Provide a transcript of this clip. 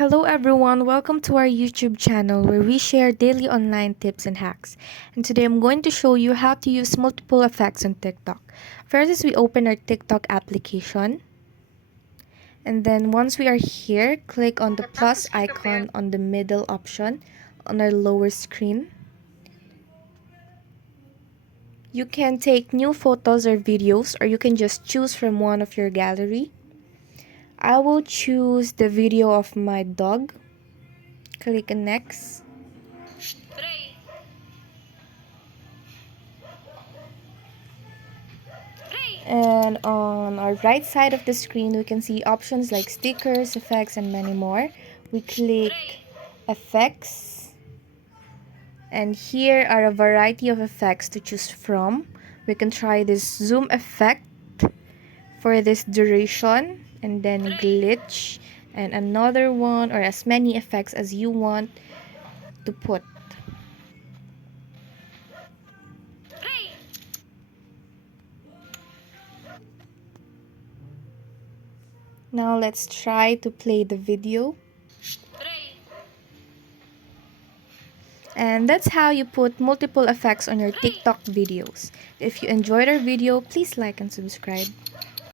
Hello everyone, welcome to our YouTube channel where we share daily online tips and hacks. And today I'm going to show you how to use multiple effects on TikTok. First is we open our TikTok application. And then once we are here, click on the plus icon on the middle option on our lower screen. You can take new photos or videos, or you can just choose from one of your gallery. I will choose the video of my dog. Click on next. And on our right side of the screen, we can see options like stickers, effects, and many more. We click effects, and here are a variety of effects to choose from. We can try this zoom effect for this duration, and then glitch, and another one, or as many effects as you want to put. Now let's try to play the video. And that's how you put multiple effects on your TikTok videos. If you enjoyed our video, please like and subscribe.